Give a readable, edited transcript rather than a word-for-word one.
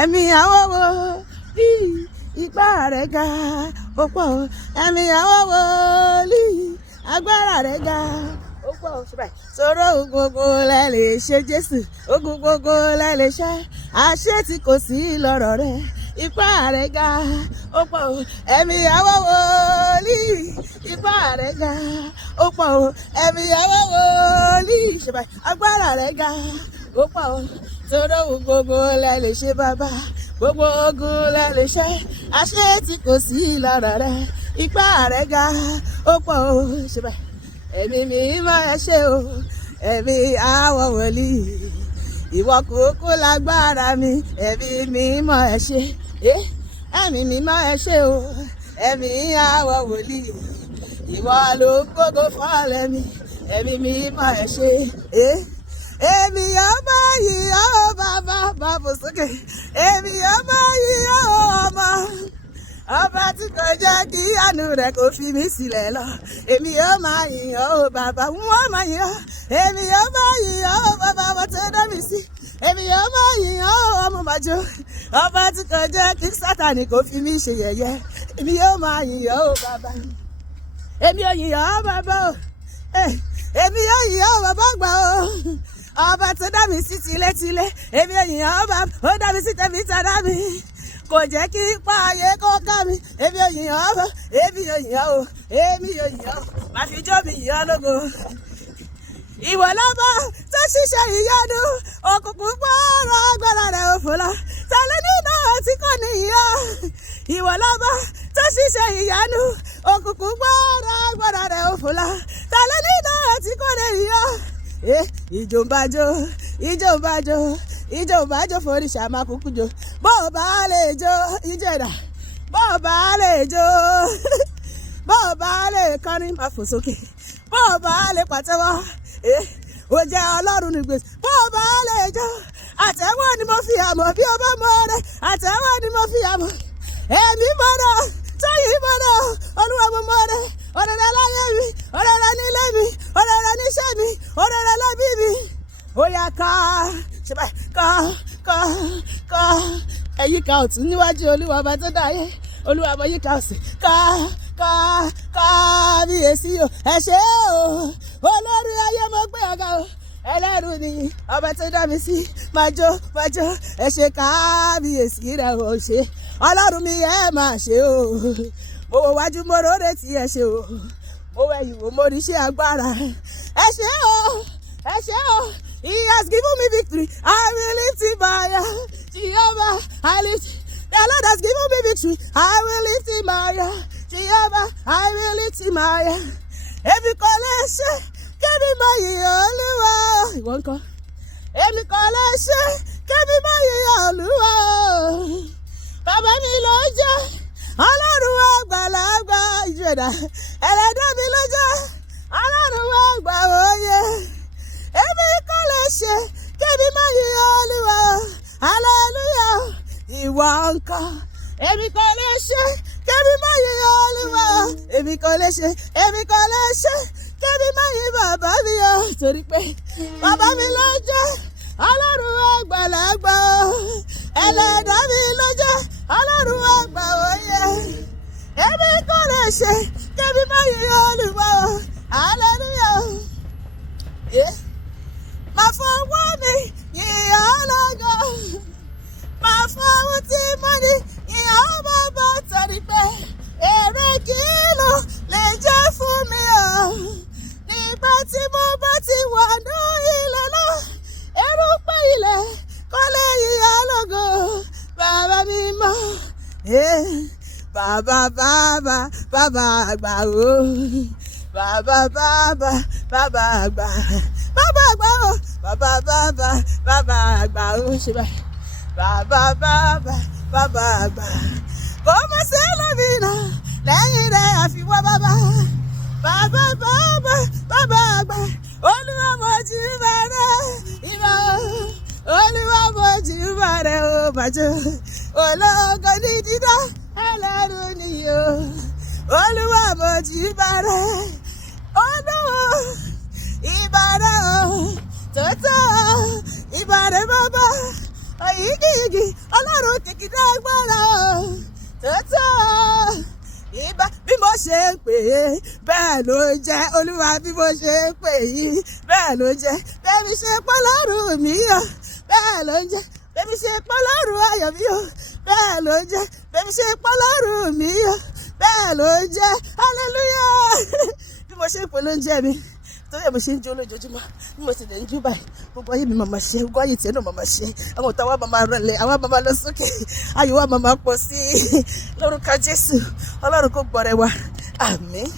ẹ̀mí àwọn wòlíì ipá rẹ̀ ga ó pọ̀ o. ẹ̀mí àwọn wòlíì agbára rẹ̀ ga ó pọ̀ o. sọ̀rọ̀ ogun gbogbo lẹ lè ṣe Jésù, ogun gbogbo lẹ lè ṣe, àṣẹ tí kò sí lọ́rọ̀ rẹ̀, ipá rẹ̀ ga ó pọ̀ o. ẹ̀mí àwọn wòlíì ipá rẹ̀ ga ó pọ̀ o. ẹ̀mí àwọn wòlíì agbára rẹ̀ ga ó pọ̀ o. sọ̀rọ̀ ogun gbogbo lẹ lè ṣe bàbá, gbogbo ogun lẹ lè ṣe, àṣẹ tí kò sí lọ́rọ̀ rẹ̀, ipá rẹ̀ ga ó pọ̀ o. ẹ̀mí mímọ́ ẹ ṣé o, ẹ̀mí àwọn wòlíì, ìwọ kúkú lágbára mi, ẹ̀mí mímọ́ ẹ ṣé, ẹ̀mí mímọ́ ẹ ṣé o, ẹ̀mí àwọn wòlíì, ìwọ ló gbogbo fọ́lẹ̀ mi, ẹ̀mí mímọ́ ẹ ṣé, èmi yóò bá yìn ọ́ bàbá bàbá sókè, èmi yóò bá yìn ọ́ ọmọ, ọba tí kò jẹ́ kí àánú rẹ̀ kò fi mí sílẹ̀ lọ, èmi yóò máa yìn ọ́ bàbá, wọ́n máa yìn ọ́, èmi yóò máa yìn ọ́ bàbá wọ́n tó dá mi sí, èmi yóò máa yìn ọ́ ọmọ màjò, ọba tí kò jẹ́ kí Sátánì kò fi mí ṣe yẹ̀yẹ́, èmi yóò máa yìn ọ́ bàbá, èmi yóò yìn ọ́ bàbá o, èmi yóò yìn ọ́ bàbá gbà o, ọba tó dá mi sí tilétilé, èmi yóò yìn ọ́ bàbá, ó dá mi sí tẹ̀mí tàdá mi, kò jẹ́ kí ipa ayé kó ká mi, èmi yóò yìn ọ́ bàbá, èmi yóò yìn ọ́ o, èmi yóò yìn ọ́, màá fi jó mi yìn ọ́ lógo. Ìwọ lọ́ba tó ṣiṣẹ́ ìyanu, òkùnkùn pààrọ̀ agbára rẹ̀ òfò lọ, tẹ̀lé nínú tí kò ní iyọ̀. Ìwọ lọ́ba tó ṣiṣẹ́ ìyanu, òkùnkùn pààrọ̀ agbára rẹ̀ òfò lọ, tẹ̀lé nínú tí kò ní iyọ̀. Ìjó ń bájó, ìjó ń bájó, ìjó ń bájó foríṣà máa kúkú jó, bó o bá lè jó ìjó ẹ̀dá, bó o bá lè jó, bó o bá lè kọrin máa fò sókè, bó o bá lè pàtẹ́wọ́, ó jẹ́ Ọlọ́run ní gbèsè, bó o bá lè jó, àtẹ́wọ́ ni mo fi àmọ́, bí o bá mọ rẹ, àtẹ́wọ́ ni mo fi àmọ́, èmi mọ̀rọ̀ sẹ́yìn mọ̀rọ̀, Olúwa mo mọ̀ rẹ, ọ̀rẹ́rẹ́ láyé mi, ọ̀rẹ́rẹ́ nílé mi, ọ̀rẹ́rẹ́ níṣẹ́ mi, ọ̀rẹ́rẹ́ lẹ́bí mi, ó yá ká ṣe báyìí ká ẹ̀yíká ọ̀tún níwájú Olúwa ọba tó dá ayé, Olúwa ọba yíká òsì, kábíyèsí o, ẹ ṣé o, olórí ayé mo gbé ọ̀gá o, ẹlẹ́rù ni ọba tó dá mi sí, máa jó, ẹ ṣé kábíyèsí rẹ ò ṣe, Ọlọ́run mi ẹ máa ṣe o, mo wo wájú mo róore tí ẹ ṣe o, mo wẹ̀yìn wò mo rí iṣẹ́ agbára, ẹ ṣé o, ẹ ṣé o, He has given me victory, I will lift him higher, Jehovah, I lift, the Lord has given me victory, I will lift him higher, Jehovah, I will lift him higher. Èmi kò lè ṣe kébí máa yìn Olúwa, ìwọ ńkọ́, èmi kò lè ṣe kébí máa yìn Olúwa, bàbá mi ló jẹ́ Ọlọ́run àgbàlagbà, ìjọ ẹ̀dá, ẹlẹ́dàá mi ló jẹ́ Ọlọ́run àgbà òye, èmi kò lè ṣe kébí máa yìn Olúwa, hallelujah, ìwọ ńkọ́, èmi kò lè ṣe kébí máa yìn Olúwa, èmi kò lè ṣe kébí máa yìn bàbá mi o, torí pé bàbá mi ló jẹ́ Ọlọ́run àgbàlagbà, ẹlẹ́dàá mi ló jẹ́ Ọlọ́run àgbà òye, èmi kò lè ṣe kébí máa yìn Olúwa, hallelujah. Máa fọwọ́ mi yìn ọ́ lógo, máa fọwọ́ tí mo ní yìn ọ́ bàbá, torí pé èrè kìlò lè jẹ́ fún mi o, nígbà tí mo bá ti wà ní ilẹ̀ lọ, erùpẹ̀ ilẹ̀ kò lè yìn ọ́ lógo, bàbá mi mọ́, bàbá àgbà o, bàbá àgbà, bàbá àgbà o, bàbá àgbà o, ṣe báyìí, bàbá àgbà, kò mọ̀ sí ẹlòmíràn lẹ́yìn rẹ̀ àfiwọ́ bàbá àgbà, Olúwa mojúbà rẹ, ìbà Olúwa mojúbà rẹ o, bàjọ́ ológo ní dídá, ẹlẹ́rù nìyó, Olúwa mojúbà rẹ, Olúwa ìbà rẹ o, tòótọ́ ìbà rẹ bàbá, òyìgìyìgì ọlọ́run kìkìdá agbára tòótọ́ ìbá bí mo ṣe ń pè é bẹ́ẹ̀ ló jẹ́ olúwa bí mo ṣe ń pè yìí bẹ́ẹ̀ ló jẹ́ bẹ́ẹ̀ ṣe pọ́ lọ́rùn mi o bẹ́ẹ̀ ló jẹ́ bẹ́ẹ̀ ṣe pọ́ lọ́rùn ayọ̀ mi o bẹ́ẹ̀ ló jẹ́ bẹ́ẹ̀ ṣe pọ́ lọ́rùn mi o bẹ́ẹ̀ ló jẹ́ hallelujah bí mo ṣe ń pè ló ń jẹ́ mi torí ẹ̀ mo ṣe ń jó lójoojúmọ́ bí mo ti lè ń jú báyìí gbogbo ayé mi màmá ṣe gbogbo ayé tiẹ̀ náà màmá ṣe àwọn ọ̀tá wa màmá rẹlẹ̀ àwa màmá lọ sókè ayọ̀ wa màmá pọ̀ sí i lórúkọ Jésù Ọlọ́run kò gbọ́rẹ̀ wa àmín.